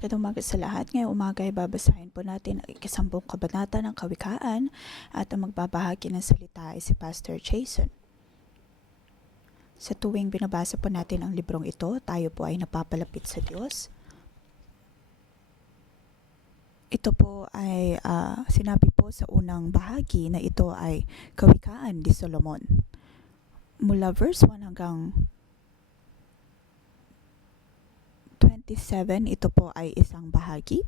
Magandang umaga sa lahat. Ngayong umaga ay babasahin po natin ang ikasampung kabanata ng Kawikaan at ang magbabahagi ng salita ay si Pastor Jason. Sa tuwing binabasa po natin ang librong ito, tayo po ay napapalapit sa Diyos. Ito po ay sinabi po sa unang bahagi na ito ay Kawikaan ni Solomon. Mula verse 1 hanggang 27, ito po ay isang bahagi.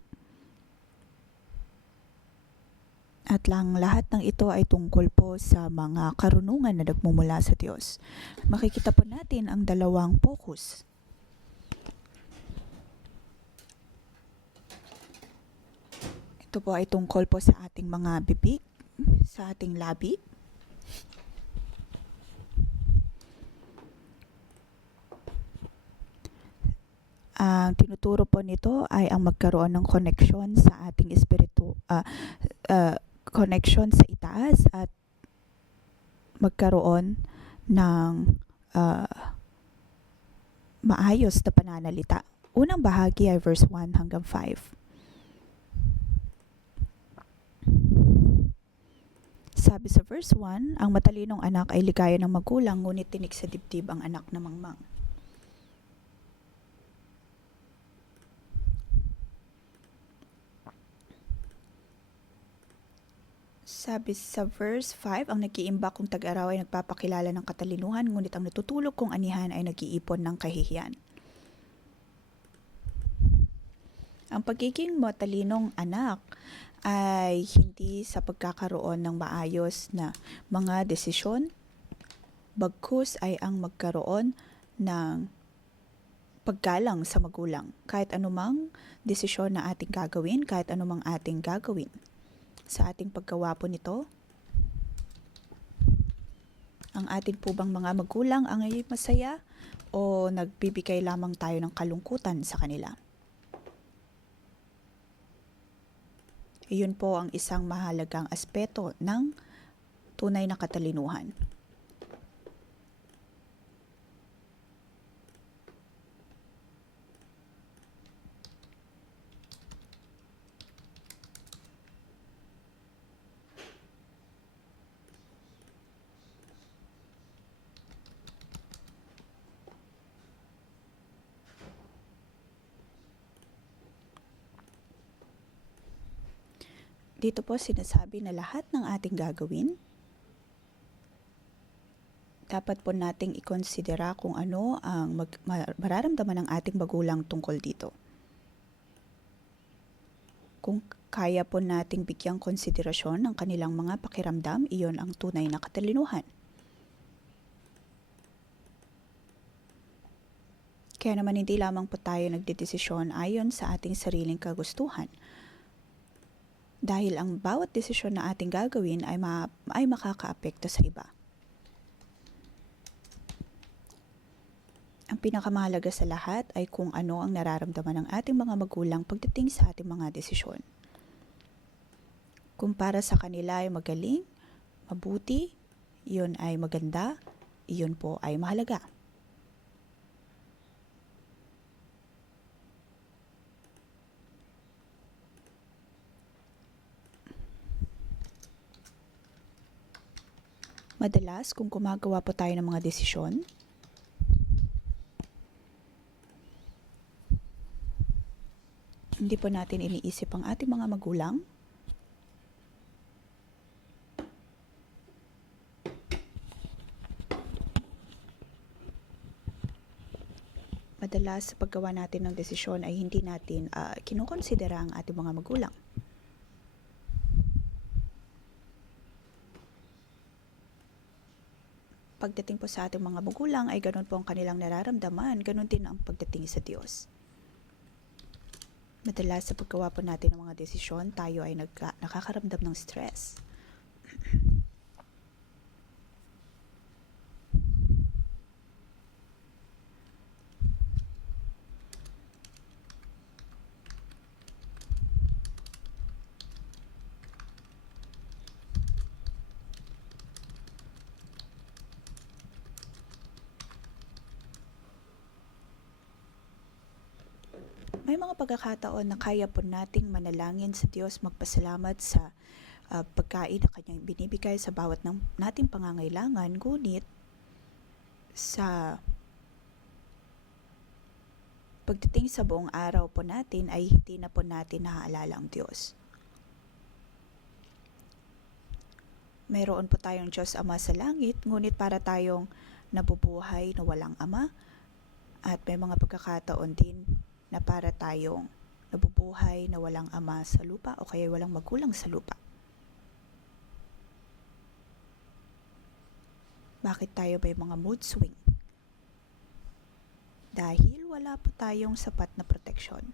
At lahat ng ito ay tungkol po sa mga karunungan na nagmumula sa Diyos. Makikita po natin ang dalawang focus. Ito po ay tungkol po sa ating mga bibig, sa ating labi. Ang tinuturo po nito ay ang magkaroon ng koneksyon sa ating connection sa itaas at magkaroon ng maayos na pananalita. Unang bahagi ay verse 1 hanggang 5. Sabi sa verse 1, ang matalinong anak ay ligaya ng magulang, ngunit tinik sa dibdib ang anak na mangmang. Sabi sa verse 5, ang nag-iimbak kong tag-araw ay nagpapakilala ng katalinuhan, ngunit ang natutulog kong anihan ay nag-iipon ng kahihiyan. Ang pagiging matalinong anak ay hindi sa pagkakaroon ng maayos na mga desisyon, bagkus ay ang magkaroon ng paggalang sa magulang. Kahit anumang desisyon na ating gagawin, kahit anumang ating gagawin. Sa ating paggawa po nito, ang ating po bang mga magulang ang ay masaya o nagbibigay lamang tayo ng kalungkutan sa kanila? Iyon po ang isang mahalagang aspeto ng tunay na katalinuhan. Dito po sinasabi na lahat ng ating gagawin, dapat po nating ikonsidera kung ano ang mararamdaman ng ating magulang tungkol dito. Kung kaya po nating bigyang konsiderasyon ng kanilang mga pakiramdam, iyon ang tunay na katalinuhan. Kaya naman hindi lamang po tayo nagdedesisyon ayon sa ating sariling kagustuhan. Dahil ang bawat desisyon na ating gagawin ay makakaapekto sa iba. Ang pinakamahalaga sa lahat ay kung ano ang nararamdaman ng ating mga magulang pagdating sa ating mga desisyon. Kung para sa kanila ay magaling, mabuti, iyon ay maganda, iyon po ay mahalaga. Madalas, kung gumagawa po tayo ng mga desisyon, hindi po natin iniisip ang ating mga magulang. Madalas, sa paggawa natin ng desisyon ay hindi natin kinukonsidera ang ating mga magulang. Pagdating po sa ating mga magulang ay ganun po ang kanilang nararamdaman, ganun din ang pagdating sa Diyos. Madalas sa paggawa po natin ng mga desisyon, tayo ay nakakaramdam ng stress. May mga pagkakataon na kaya po nating manalangin sa Diyos, magpasalamat sa pagkain na Kanyang binibigay sa bawat nating pangangailangan, ngunit sa pagdating sa buong araw po natin ay hindi na po natin naaalala ang Diyos. Mayroon po tayong Diyos Ama sa langit, ngunit para tayong nabubuhay na walang Ama, at may mga pagkakataon din na para tayong nabubuhay na walang ama sa lupa o kaya walang magulang sa lupa. Bakit tayo may mga mood swing? Dahil wala po tayong sapat na proteksyon.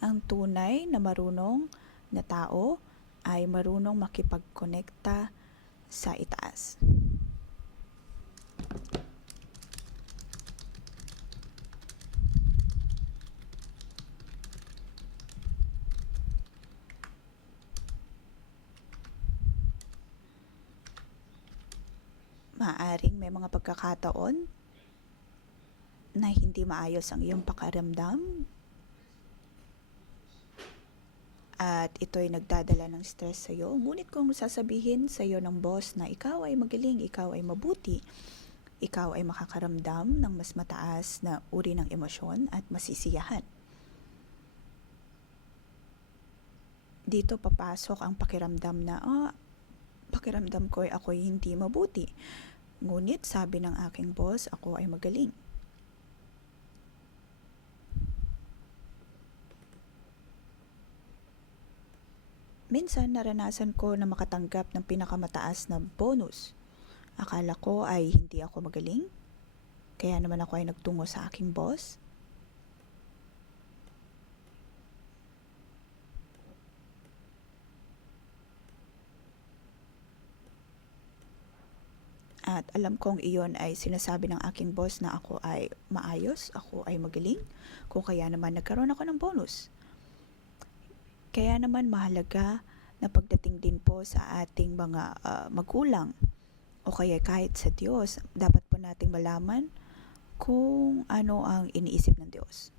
Ang tunay na marunong na tao ay marunong makipagkonekta sa itaas. Maaaring may mga pagkakataon na hindi maayos ang iyong pakiramdam at ito'y nagdadala ng stress sa iyo. Ngunit kung sasabihin sa iyo ng boss na ikaw ay magaling, ikaw ay mabuti, ikaw ay makakaramdam ng mas mataas na uri ng emosyon at masisiyahan. Dito papasok ang pakiramdam na, pakiramdam ko ay ako'y hindi mabuti. Ngunit sabi ng aking boss, ako ay magaling. Minsan naranasan ko na makatanggap ng pinakamataas na bonus. Akala ko ay hindi ako magaling, kaya naman ako ay nagtungo sa aking boss. At alam kong iyon ay sinasabi ng aking boss na ako ay maayos, ako ay magaling, kung kaya naman nagkaroon ako ng bonus. Kaya naman mahalaga na pagdating din po sa ating mga magulang o kaya kahit sa Diyos, dapat po nating malaman kung ano ang iniisip ng Diyos.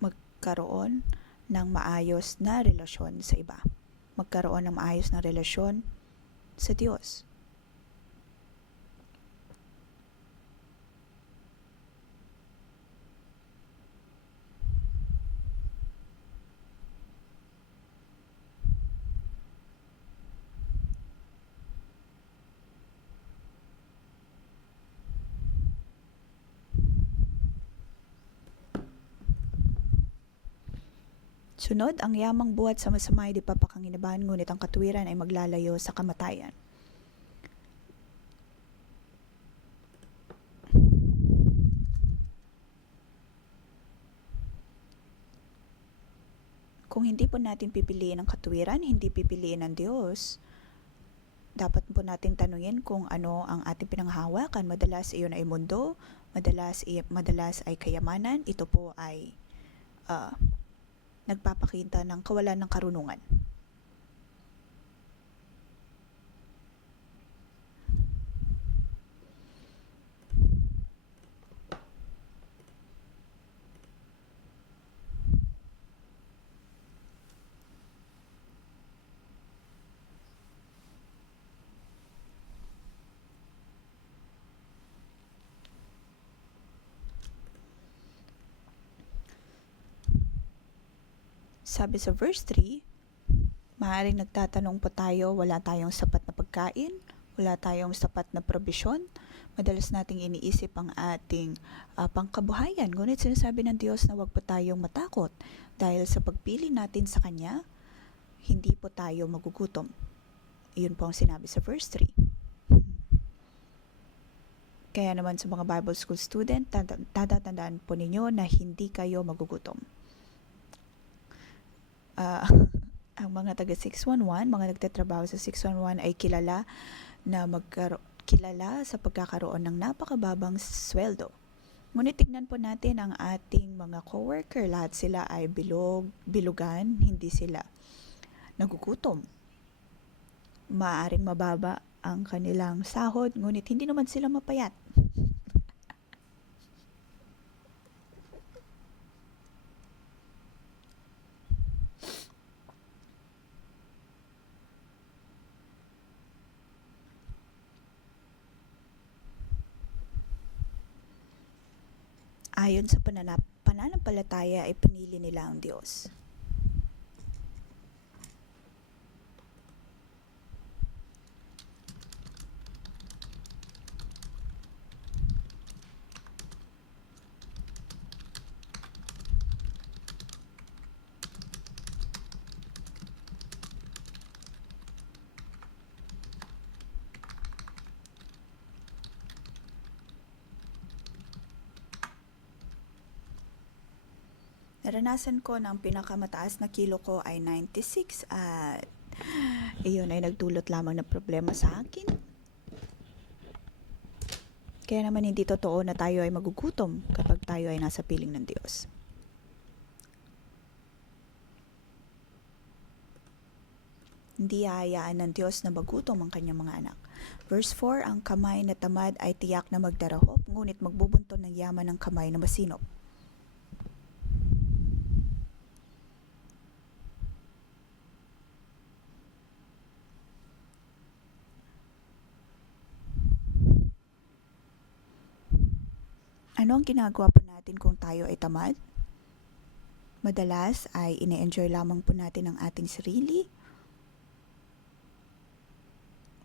Magkaroon ng maayos na relasyon sa iba. Magkaroon ng maayos na relasyon sa Diyos. Sunod, ang yamang buhat sa masama ay di papakanginabahan, ngunit ang katuwiran ay maglalayo sa kamatayan. Kung hindi po natin pipiliin ang katuwiran, hindi pipiliin ang Diyos, dapat po nating tanungin kung ano ang ating pinanghahawakan. Madalas iyon ay mundo, madalas ay kayamanan. Ito po ay nagpapakita ng kawalan ng karunungan. Sabi sa verse 3, maaaring nagtatanong po tayo, wala tayong sapat na pagkain, wala tayong sapat na probisyon. Madalas nating iniisip ang ating pangkabuhayan. Ngunit sinasabi ng Diyos na huwag po tayong matakot dahil sa pagpili natin sa Kanya, hindi po tayo magugutom. Iyon po ang sinabi sa verse 3. Kaya naman sa mga Bible School student, tatatandaan po ninyo na hindi kayo magugutom. Ang mga taga 611, mga nagtatrabaho sa 611 ay kilala sa pagkakaroon ng napakababang sweldo. Ngunit tignan po natin ang ating mga coworker, lahat sila ay bilugan, hindi sila nagugutom. Maaaring mababa ang kanilang sahod, ngunit hindi naman sila mapayat. Ayon sa pananampalataya ay pinili nila ang Diyos. Naranasan ko na ang pinakamataas na kilo ko ay 96 at iyon ay nagdulot lamang ng problema sa akin. Kaya naman hindi totoo na tayo ay magugutom kapag tayo ay nasa piling ng Diyos. Hindi hahayaan ng Diyos na magutom ang kanyang mga anak. Verse 4, ang kamay na tamad ay tiyak na magdarahop, ngunit magbubunton ng yaman ng kamay na masinop. Ano ang ginagawa po natin kung tayo ay tamad? Madalas ay ine-enjoy lamang po natin ang ating sarili.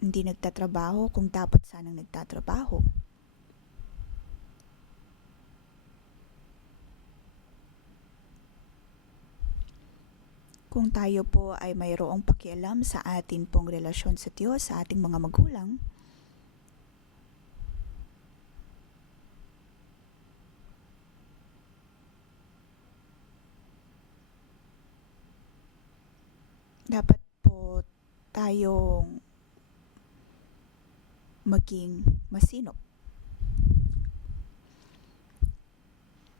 Hindi nagtatrabaho kung dapat sanang nagtatrabaho. Kung tayo po ay mayroong pakialam sa atin pong relasyon sa Diyos, sa ating mga magulang, dapat po tayong maging masinop.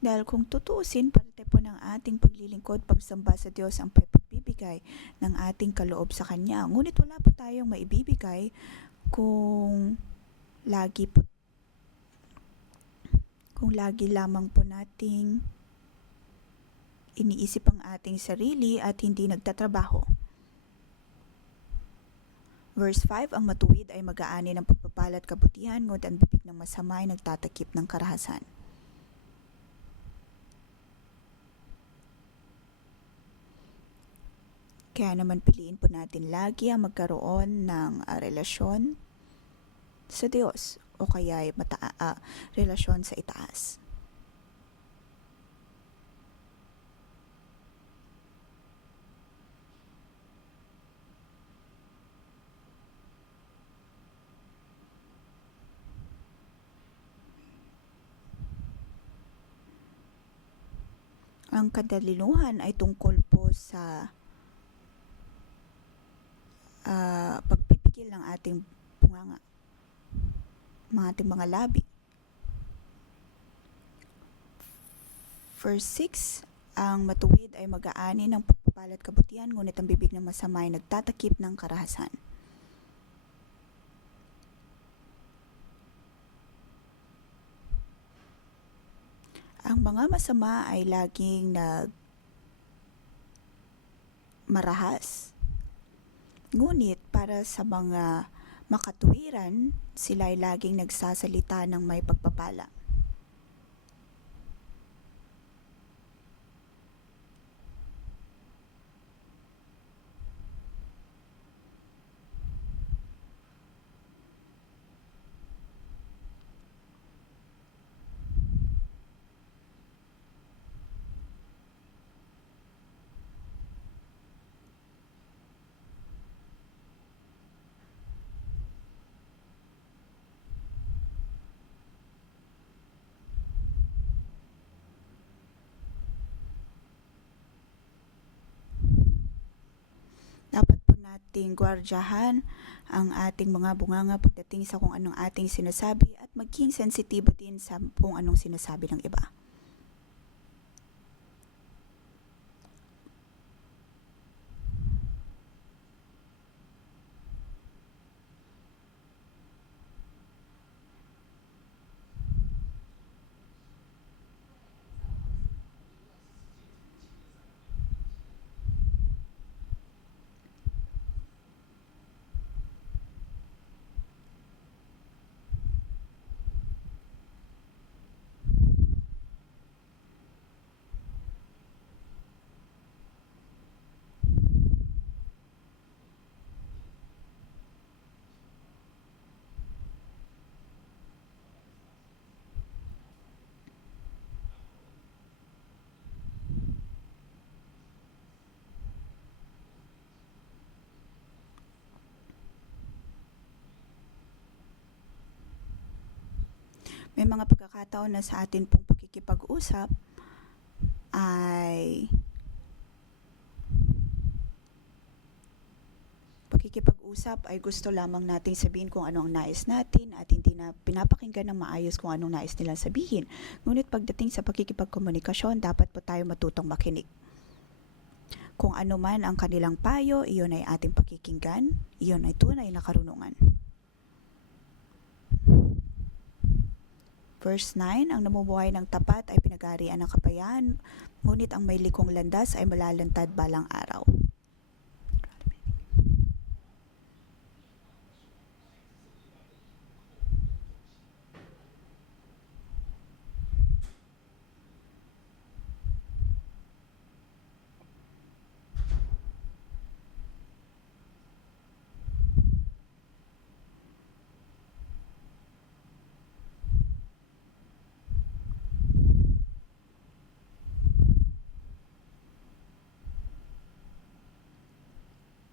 Dahil kung tutuusin, parte po ng ating paglilingkod, pagsamba sa Diyos ang pagbibigay ng ating kaloob sa Kanya. Ngunit wala po tayong maibibigay kung lagi lamang po nating iniisip ang ating sarili at hindi nagtatrabaho. Verse 5, ang matuwid ay mag-aani ng pagpapala at kabutihan, ngunit ang bibig ng masama ay nagtatakip ng karahasan. Kaya naman piliin po natin lagi ang magkaroon ng relasyon sa Diyos o kaya ay relasyon sa itaas. Ang kadalinuhan ay tungkol po sa pagpipigil ng ating bunganga, ating mga labi. Verse 6, ang matuwid ay mag-aani ng pagpapala at kabutihan, ngunit ang bibig ng masama ay nagtatakip ng karahasan. Ang mga masama ay laging marahas. Ngunit para sa mga makatuwiran, sila ay laging nagsasalita ng may pagpapala. Dapat po nating gwardyahan ang ating mga bunganga pagdating sa kung anong ating sinasabi at maging sensitibo din sa kung anong sinasabi ng iba. May mga pagkakataon na sa atin pong pakikipag-usap ay gusto lamang nating sabihin kung ano ang nais natin at hindi na pinapakinggan ng maayos kung anong nais nilang sabihin. Ngunit pagdating sa pakikipagkomunikasyon, dapat po tayo matutong makinig. Kung ano man ang kanilang payo, iyon ay ating pakikinggan, iyon ay tunay na karunungan. Verse 9, ang namumuhay ng tapat ay pinag-aarian ng kapayaan, ngunit ang may likong landas ay malalantad balang araw.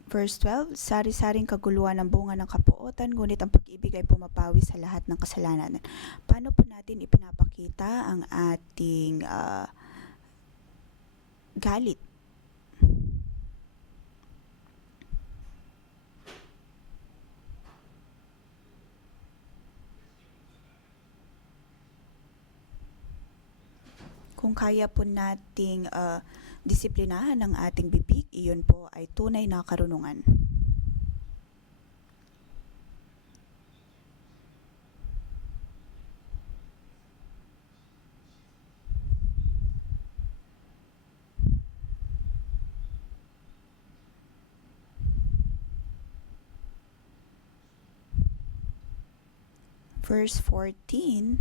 Verse 12, sari-saring kaguluhan ng bunga ng kapuotan, ngunit ang pag-ibig ay pumapawi sa lahat ng kasalanan. Paano po natin ipinapakita ang ating galit? Kung kaya po nating disiplinahan ang ating bibig, iyon po ay tunay na karunungan. Verse 14,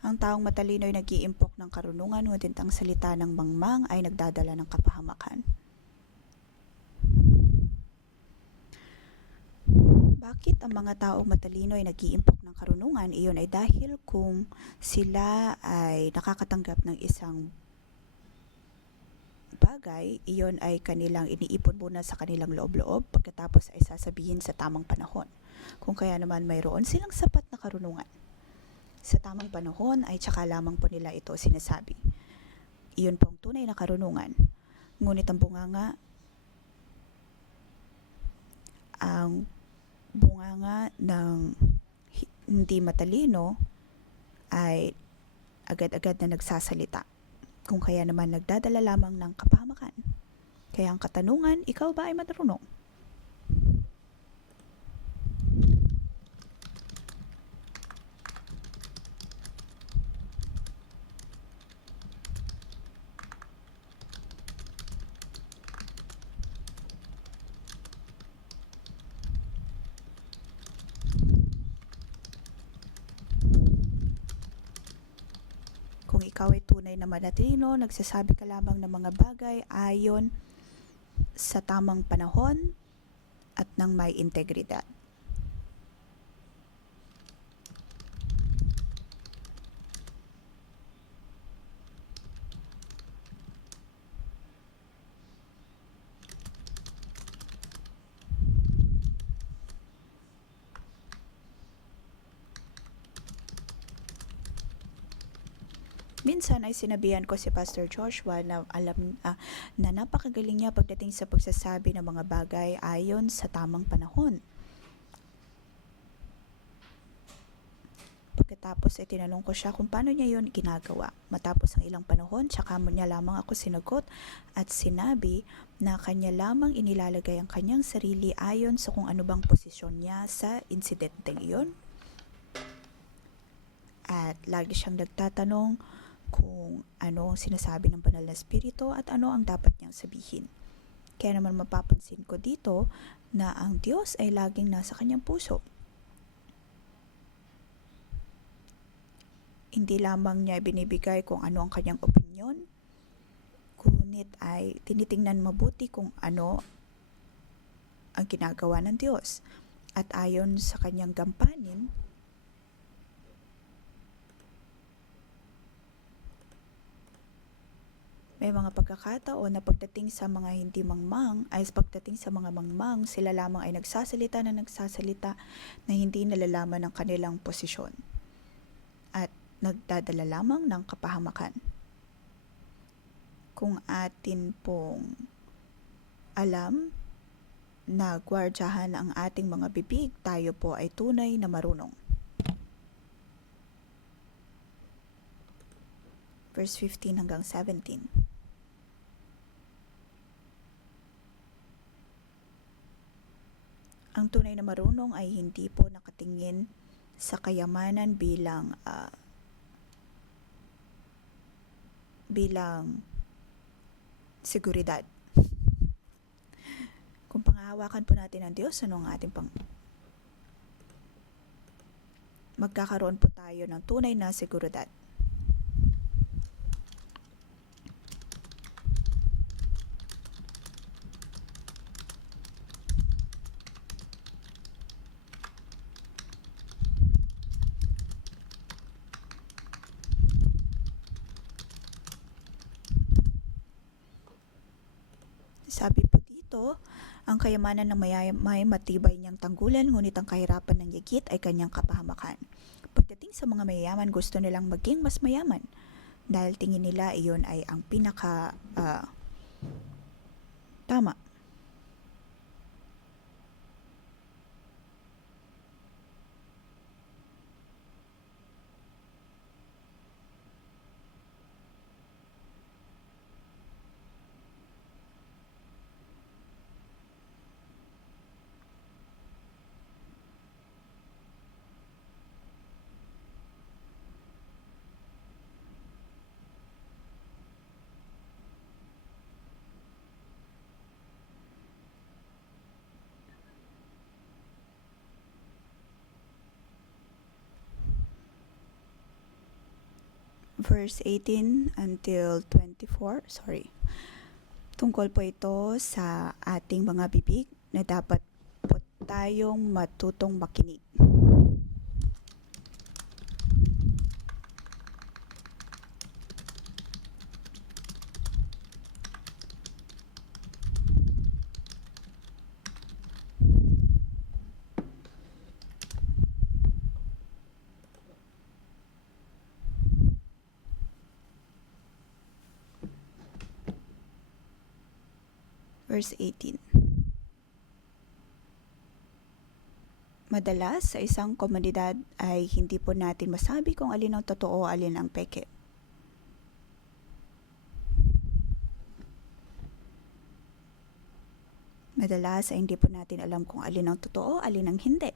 ang taong matalino ay nag-iimpok ng karunungan, ngunit ang salita ng mangmang ay nagdadala ng kapahamakan. Bakit ang mga taong matalino ay nag-iimpok ng karunungan? Iyon ay dahil kung sila ay nakakatanggap ng isang bagay, iyon ay kanilang iniipon muna sa kanilang loob-loob, pagkatapos ay sasabihin sa tamang panahon. Kung kaya naman mayroon silang sapat na karunungan, sa tamang panahon ay tsaka lamang po nila ito sinasabi. Iyon pong tunay na karunungan. Ngunit ang bunganga ng hindi matalino ay agad-agad na nagsasalita. Kung kaya naman nagdadala lamang ng kapahamakan. Kaya ang katanungan, ikaw ba ay marunong? Kung ikaw ay tunay na matalino, nagsasabi ka lamang ng mga bagay ayon sa tamang panahon at ng may integridad. Minsan ay sinabihan ko si Pastor Joshua na na napakagaling niya pagdating sa pagsasabi ng mga bagay ayon sa tamang panahon. Pagkatapos ay tinanong ko siya kung paano niya yun ginagawa. Matapos ang ilang panahon, tsaka niya lamang ako sinagot at sinabi na kanya lamang inilalagay ang kanyang sarili ayon sa kung ano bang posisyon niya sa insidenteng iyon. At lagi siyang nagtatanong kung ano ang sinasabi ng banal na espiritu at ano ang dapat niyang sabihin. Kaya naman mapapansin ko dito na ang Diyos ay laging nasa kanyang puso. Hindi lamang niya binibigay kung ano ang kanyang opinyon, ngunit ay tinitingnan mabuti kung ano ang ginagawa ng Diyos. At ayon sa kanyang gampanin, may mga pagkakataon na pagdating sa mga hindi mangmang, sila lamang ay nagsasalita na hindi nalalaman ang kanilang posisyon. At nagdadala lamang ng kapahamakan. Kung atin pong alam na gwardyahan ang ating mga bibig, tayo po ay tunay na marunong. Verse 15 hanggang 17. Ang tunay na marunong ay hindi po nakatingin sa kayamanan bilang seguridad. Kung panghahawakan po natin ang Diyos, ano ang ating magkakaroon po tayo ng tunay na seguridad. Sabi po dito, ang kayamanan ng may matibay niyang tanggulan, ngunit ang kahirapan ng yigit ay kanyang kapahamakan. Pagdating sa mga mayayaman, gusto nilang maging mas mayaman dahil tingin nila iyon ay ang pinaka tama. Verse 18 until 24, Tungkol po ito sa ating mga bibig na dapat po tayong matutong makinig. Verse 18. Madalas sa isang komunidad ay hindi po natin masabi kung alin ang totoo o alin ang peke. Madalas ay hindi po natin alam kung alin ang totoo o alin ang hindi.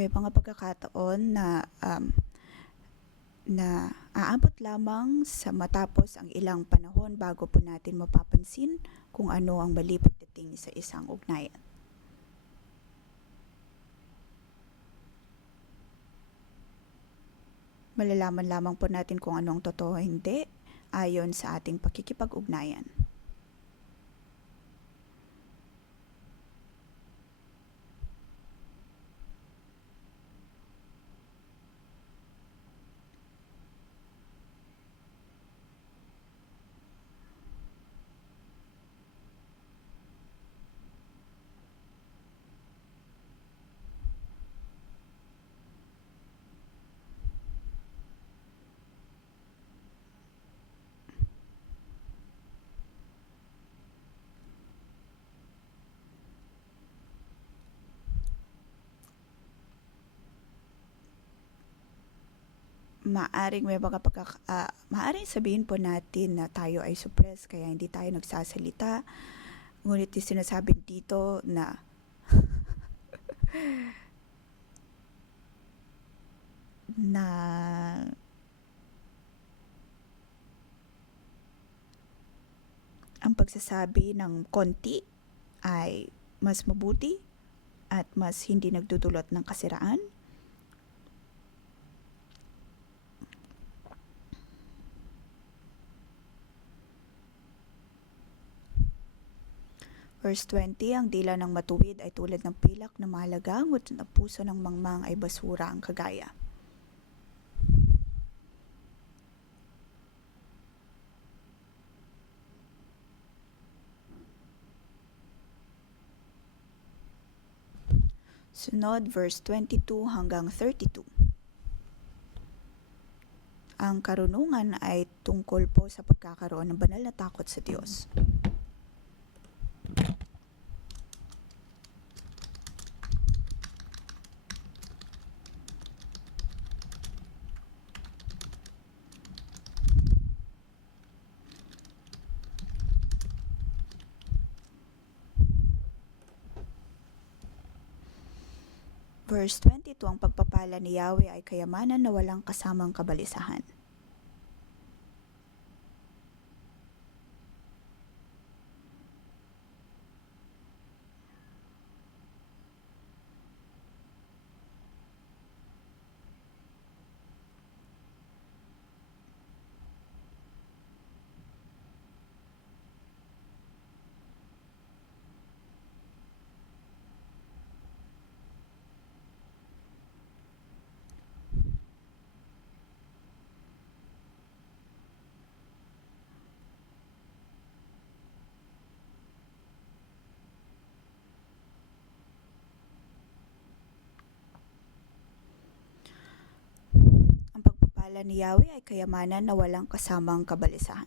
May mga pagkakataon na aabot lamang sa matapos ang ilang panahon bago po natin mapapansin kung ano ang mali pagdating sa isang ugnayan. Malalaman lamang po natin kung ano ang totoo o hindi ayon sa ating pakikipag-ugnayan. Maaring maaring sabihin po natin na tayo ay suppress kaya hindi tayo nagsasalita. Ngunit sinasabi dito na na ang pagsasabi ng konti ay mas mabuti at mas hindi nagdudulot ng kasiraan. Verse 20, ang dila ng matuwid ay tulad ng pilak na mahalaga, ngunit ang puso ng mangmang ay basura ang kagaya. Sunod, verse 22 hanggang 32. Ang karunungan ay tungkol po sa pagkakaroon ng banal na takot sa Diyos. Verse 22, ang pagpapala ni Yahweh ay kayamanan na walang kasamang kabalisahan. Ang pagpapala ni Yahweh ay kayamanan na walang kasamang kabalisahan.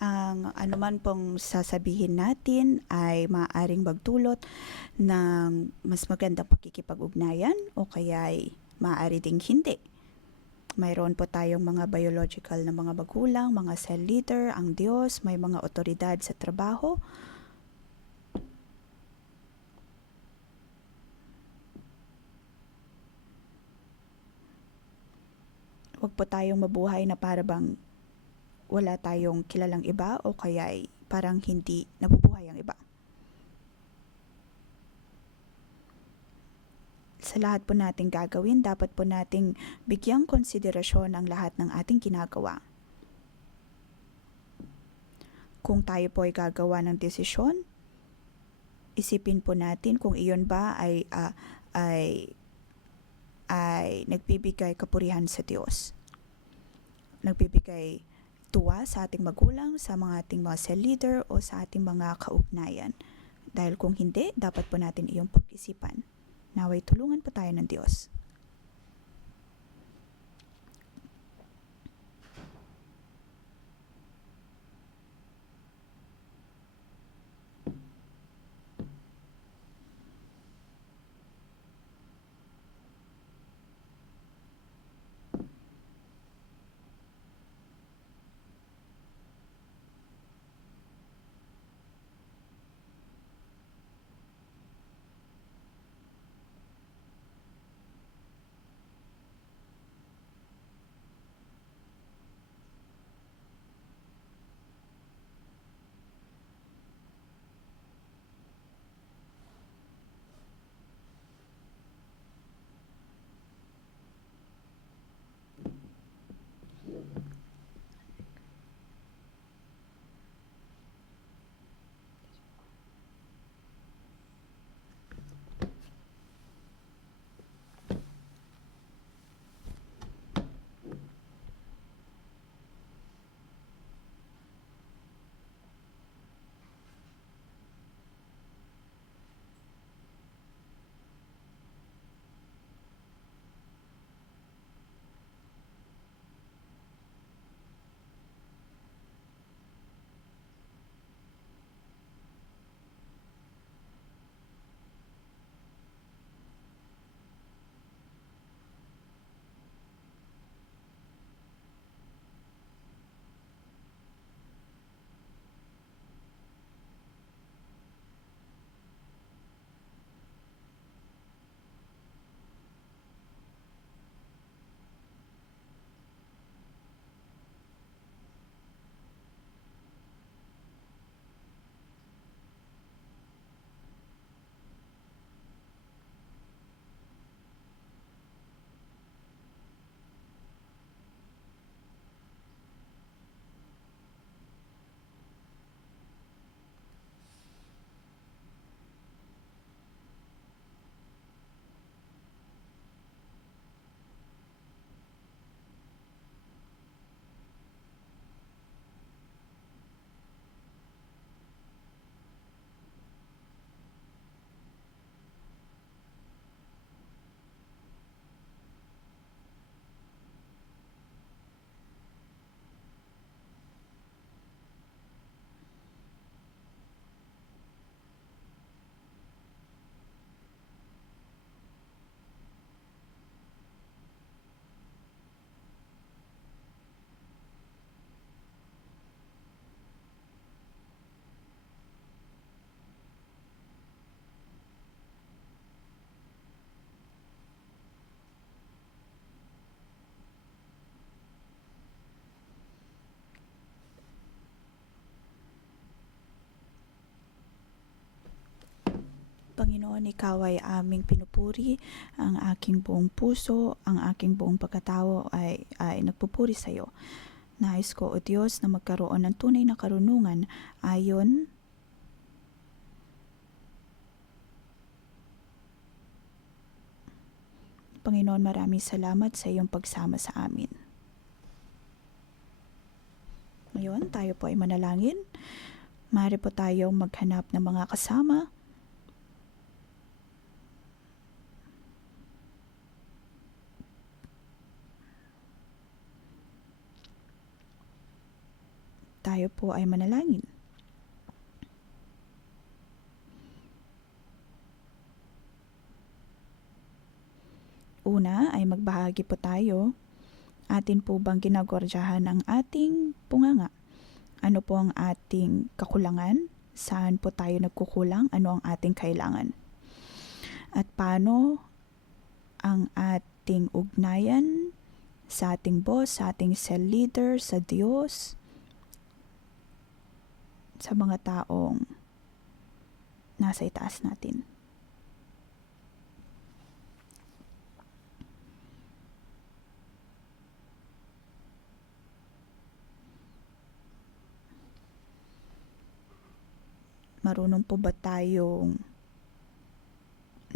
Ang anuman pong sasabihin natin ay maaaring magdulot ng mas magandang pakikipag-ugnayan o kaya ay maaari ding hindi. Mayroon po tayong mga biological na mga magulang, mga cell leader, ang Diyos, may mga otoridad sa trabaho. Huwag po tayong mabuhay na para bang wala tayong kilalang iba o kaya ay parang hindi nabubuhay ang iba. Sa lahat po nating gagawin, dapat po nating bigyang konsiderasyon ang lahat ng ating ginagawa. Kung tayo po ay gagawa ng desisyon, isipin po natin kung iyon ba ay nagbibigay kapurihan sa Diyos. Nagbibigay tuwa sa ating magulang, sa mga ating mga cell leader o sa ating mga kaugnayan. Dahil kung hindi, dapat po natin iyong pag-isipan. Naway tulungan po tayo ng Diyos. Panginoon, Ikaw ay aming pinupuri, ang aking buong puso, ang aking buong pagkatao ay nagpupuri sa iyo. Nais ko, O Diyos, na magkaroon ng tunay na karunungan ayon Panginoon, maraming salamat sa iyong pagsama sa amin. Ngayon, tayo po ay manalangin. Maaari po tayong maghanap ng mga kasama. Tayo po ay manalangin. Una ay magbahagi po tayo. Atin po bang ginagwardyahan ang ating bunganga? Ano po ang ating kakulangan? Saan po tayo nagkukulang? Ano ang ating kailangan? At paano ang ating ugnayan sa ating boss, sa ating cell leader, sa Diyos, sa mga taong nasa itaas natin? Marunong po ba tayong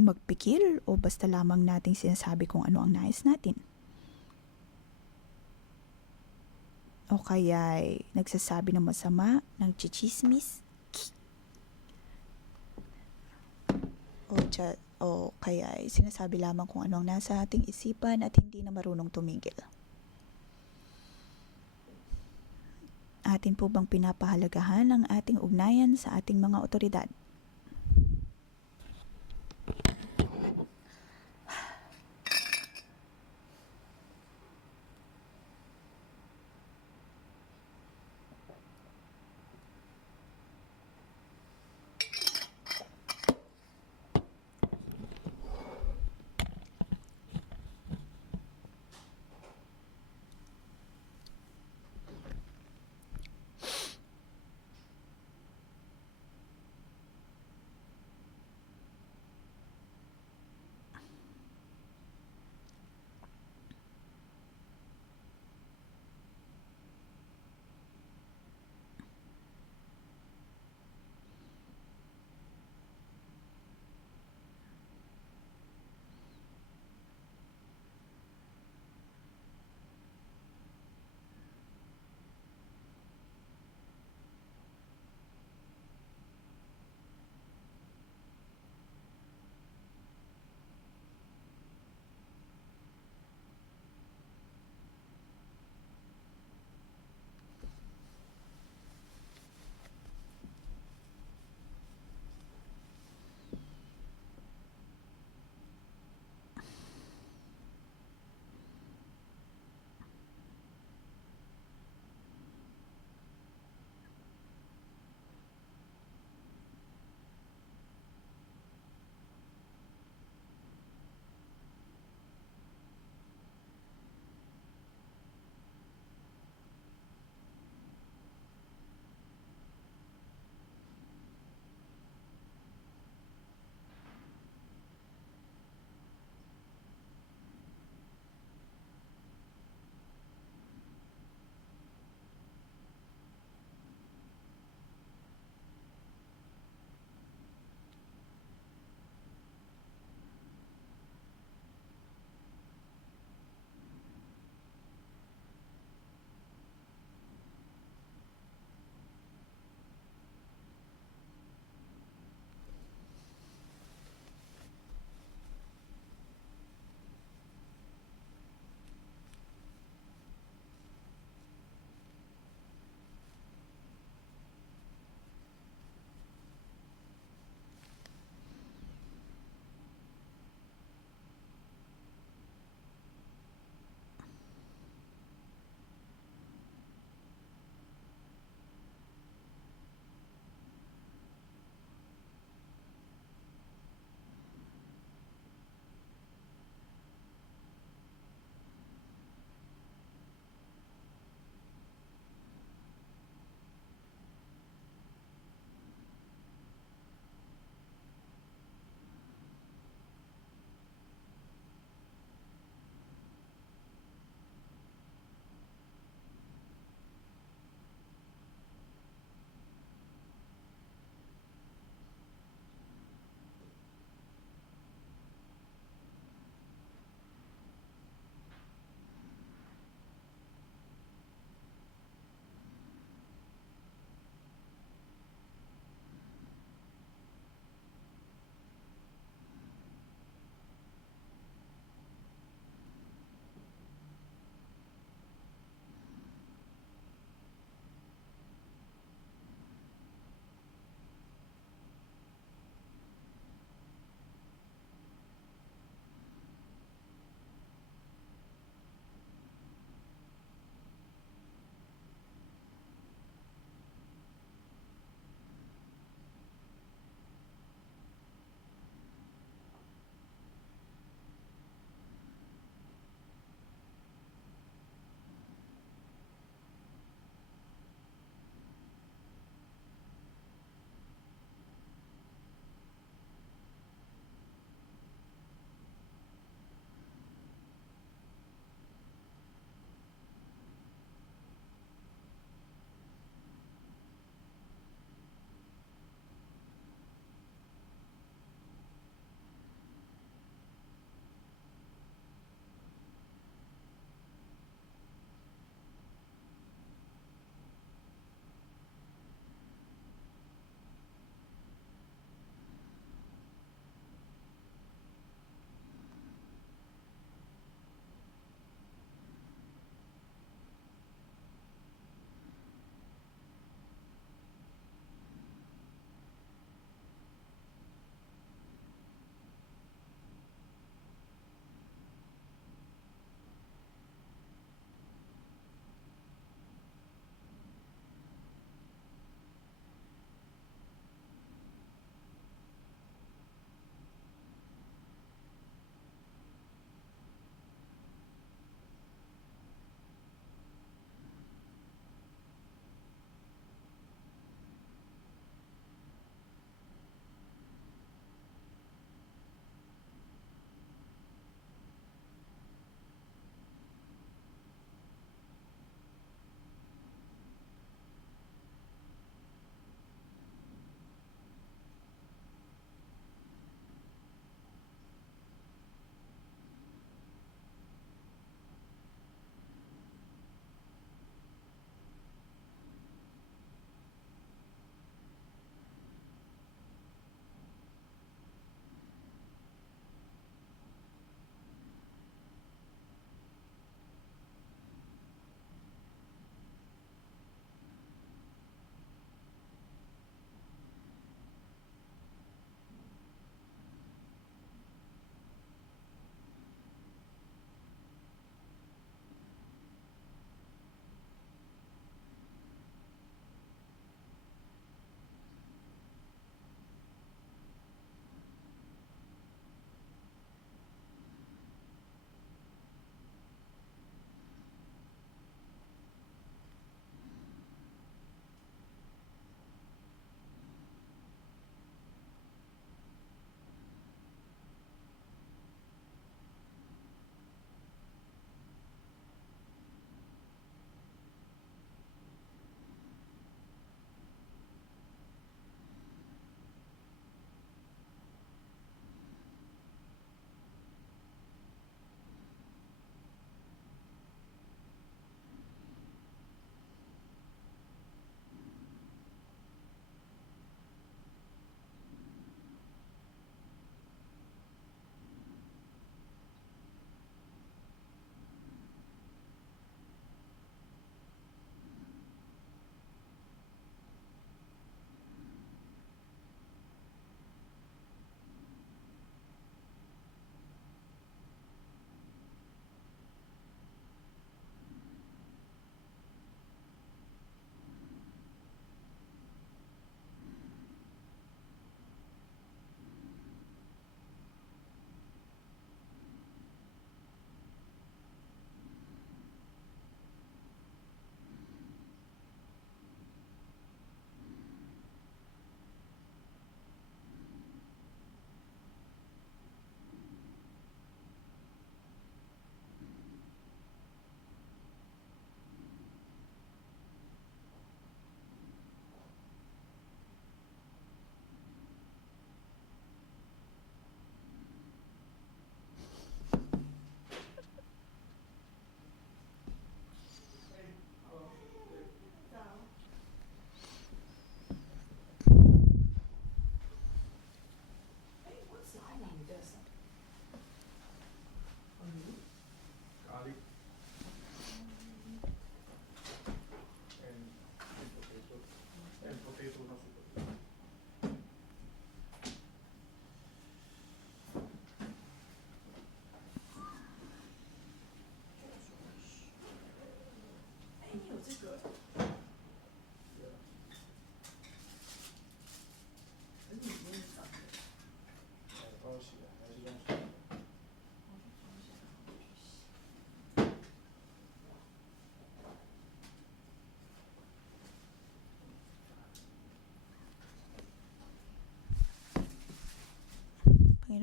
magpikil o basta lamang nating sinasabi kung ano ang nais natin? O kaya'y nagsasabi ng masama, ng chichismis? O kaya'y sinasabi lamang kung ano ang nasa ating isipan at hindi na marunong tumigil? Atin po bang pinapahalagahan ang ating ugnayan sa ating mga otoridad?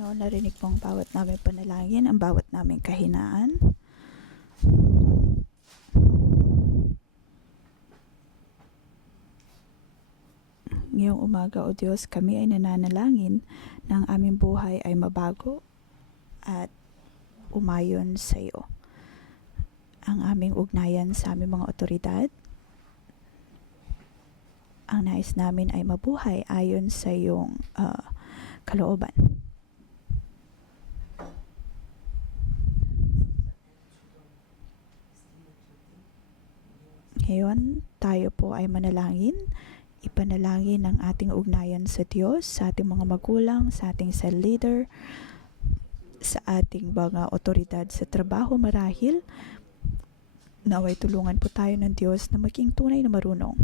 Panginoon, narinig mo ang bawat naming panalangin, ang bawat naming kahinaan. Ngayong umaga, O Diyos, kami ay nananalangin na ang aming buhay ay mabago at umayon sa iyo. Ang aming ugnayan sa aming mga otoridad, ang nais namin ay mabuhay ayon sa iyong kalooban. Ngayon, tayo po ay manalangin. Ipanalangin ang ating ugnayan sa Diyos, sa ating mga magulang, sa ating cell leader, sa ating mga otoridad sa trabaho marahil. Naway tulungan po tayo ng Diyos na maging tunay na marunong.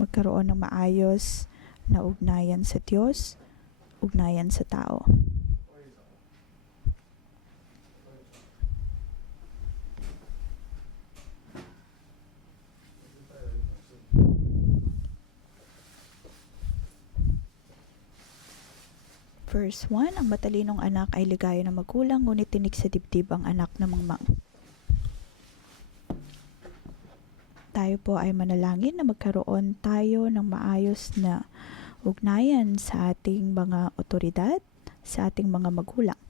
Magkaroon ng maayos na ugnayan sa Diyos, ugnayan sa tao. Verse 1, ang matalinong anak ay ligaya ng magulang, ngunit tinik sa dibdib ang anak na mangmang. Tayo po ay manalangin na magkaroon tayo ng maayos na ugnayan sa ating mga otoridad, sa ating mga magulang.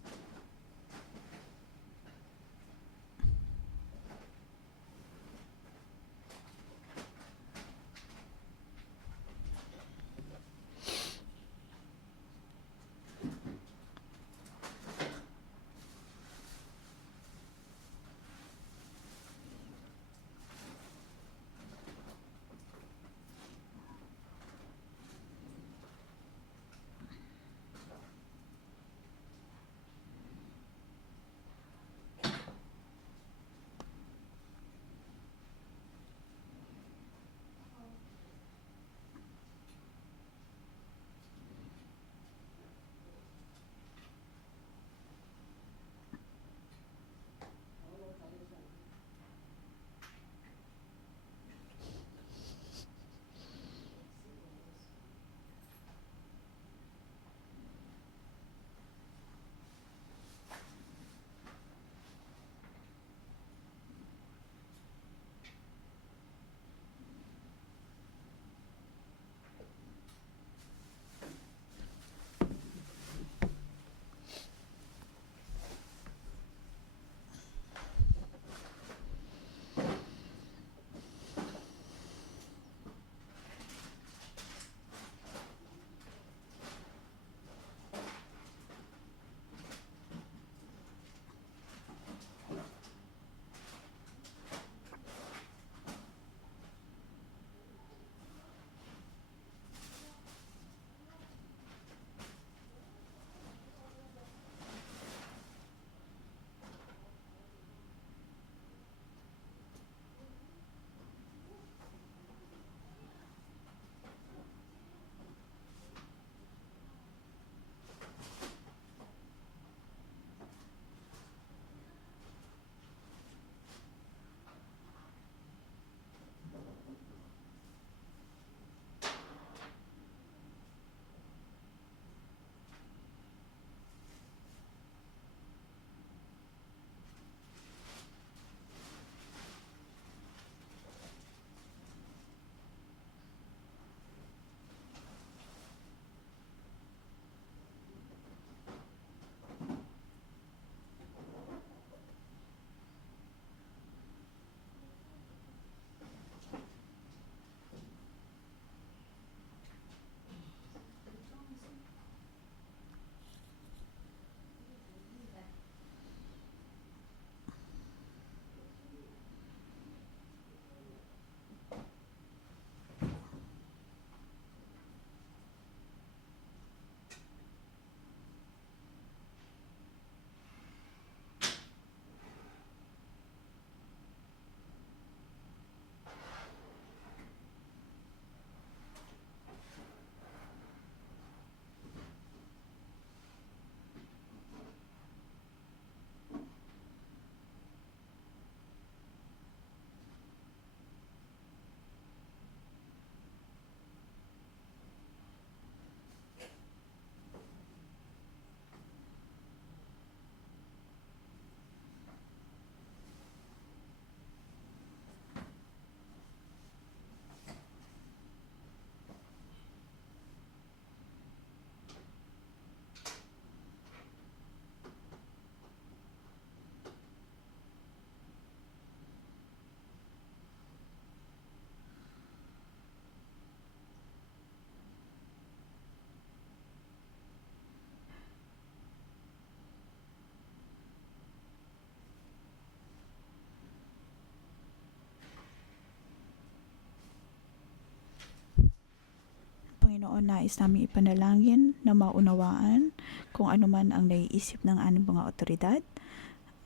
Panginoon, nais namin ipanalangin na maunawaan kung ano man ang naiisip ng aming mga otoridad.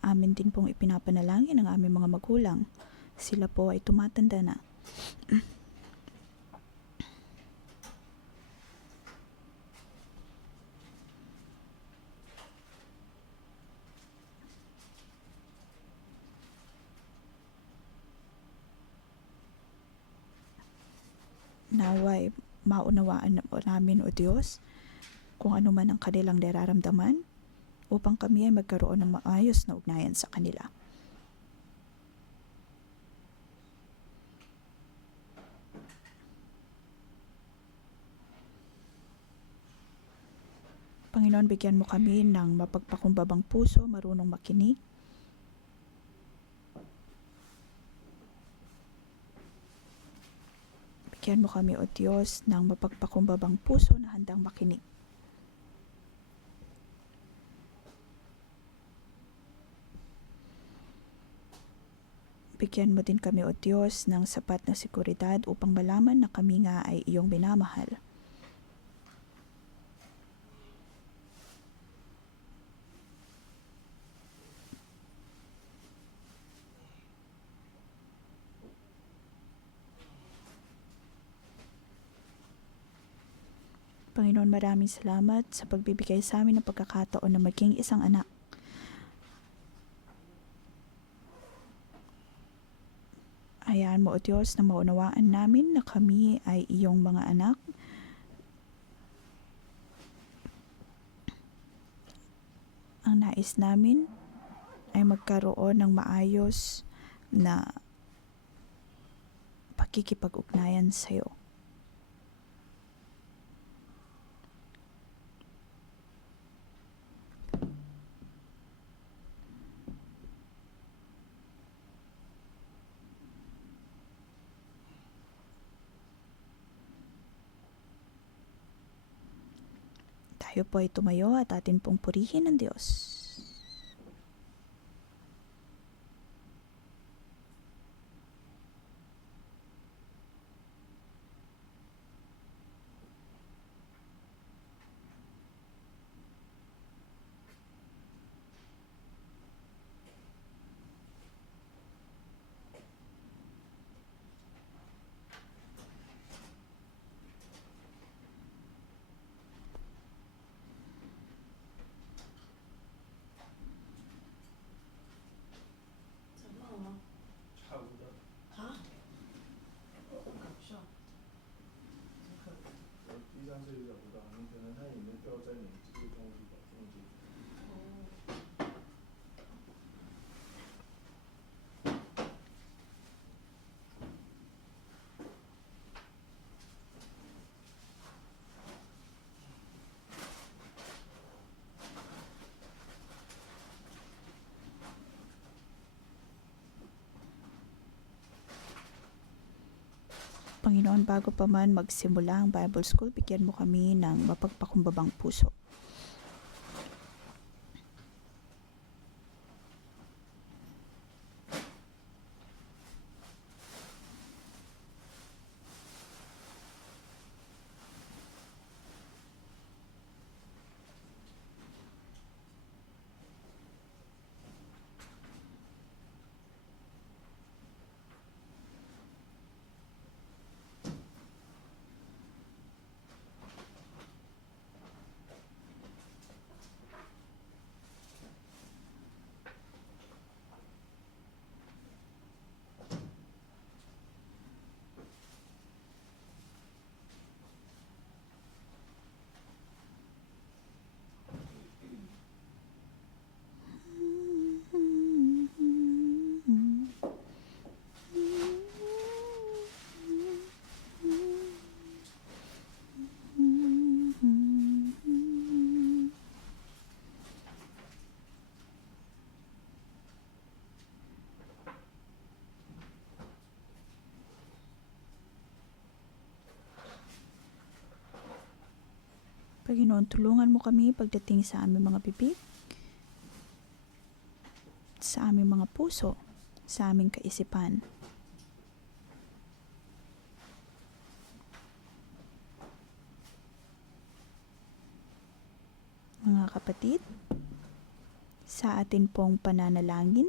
Amin din pong ipinapanalangin ang aming mga magulang. Sila po ay tumatanda na. Naway maunawaan namin, O Diyos, kung ano man ang kanilang nararamdaman upang kami ay magkaroon ng maayos na ugnayan sa kanila. Panginoon, bigyan mo kami ng mapagpakumbabang puso, marunong makinig. Bigyan mo kami, O Diyos, ng mapagpakumbabang puso na handang makinig. Bigyan mo din kami, O Diyos, ng sapat na seguridad upang malaman na kami nga ay iyong minamahal. Panginoon, maraming salamat sa pagbibigay sa amin ng pagkakataon na maging isang anak. Hayaan mo, O Diyos, na maunawaan namin na kami ay iyong mga anak. Ang nais namin ay magkaroon ng maayos na pakikipag-ugnayan sa iyo. Tayo po ay tumayo at atin pong purihin ang Diyos. Panginoon, bago pa man magsimula ang Bible School, bigyan mo kami ng mapagpakumbabang puso. Panginoon, tulungan mo kami pagdating sa aming mga bibig, sa aming mga puso, sa aming kaisipan. mga kapatid, sa atin pong pananalangin.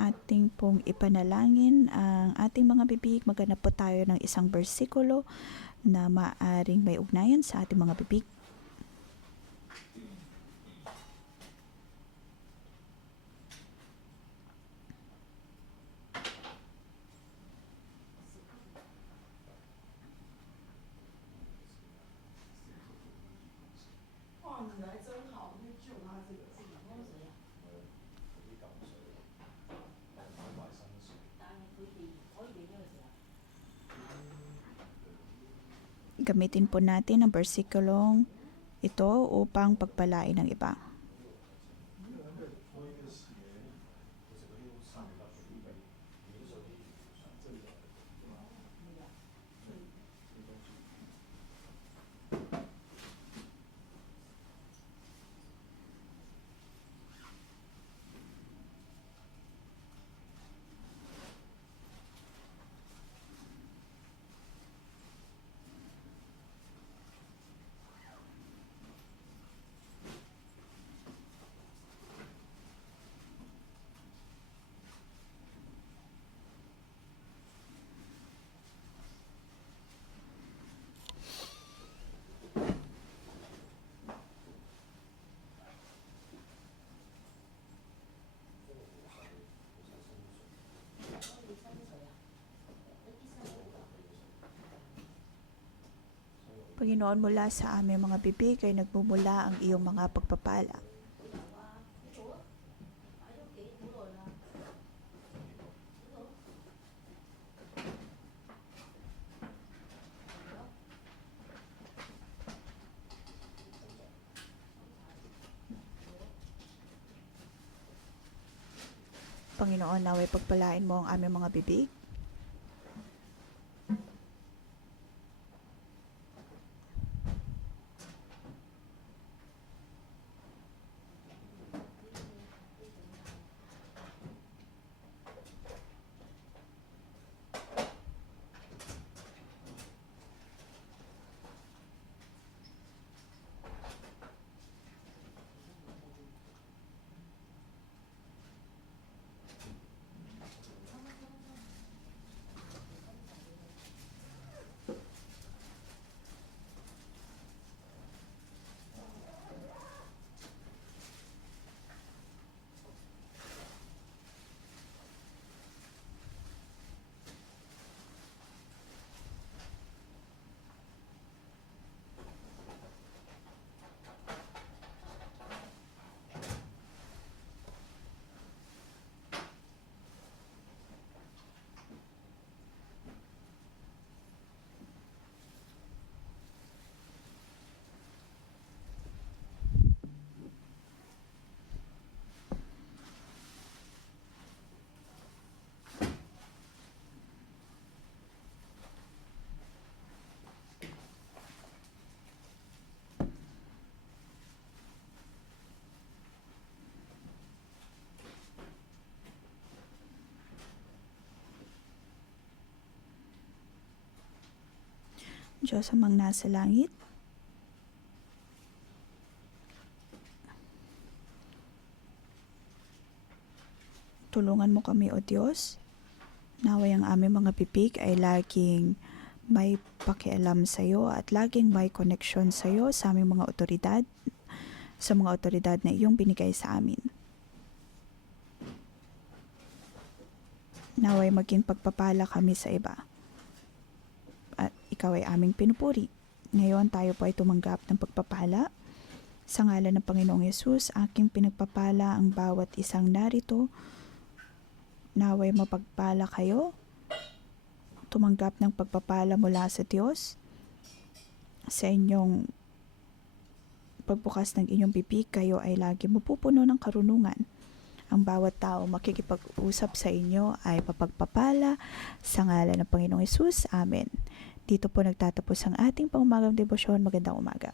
Ating pong ipanalangin ang ating mga bibig. Maghanap po tayo ng isang bersikulo na maaring may ugnayan sa ating mga bibig. Gamitin po natin ang bersikulong ito upang pagpalain ng iba. Panginoon, mula sa aming mga bibig ay nagmumula ang iyong mga pagpapala. Panginoon, naway pagpalain mo ang aming mga bibig. Diyos amang nasa langit, tulungan mo kami, O Diyos, naway ang aming mga bibig ay laging may pakialam sa iyo at laging may koneksyon sa iyo sa aming mga otoridad, sa mga otoridad na iyong binigay sa amin. Naway maging pagpapala kami sa iba. At ikaw ay aming pinupuri. Ngayon tayo po ay tumanggap ng pagpapala. Sa ngalan ng Panginoong Yesus, aking pinagpapala ang bawat isang narito. Naway mapagpala kayo. Tumanggap ng pagpapala mula sa Diyos. Sa inyong pagbukas ng inyong bibig, kayo ay lagi mapupuno ng karunungan. Ang bawat tao makikipag-usap sa inyo ay papagpapala sa ngalan ng Panginoong Yesus. Amen. Dito po nagtatapos ang ating pangumagang debosyon. Magandang umaga.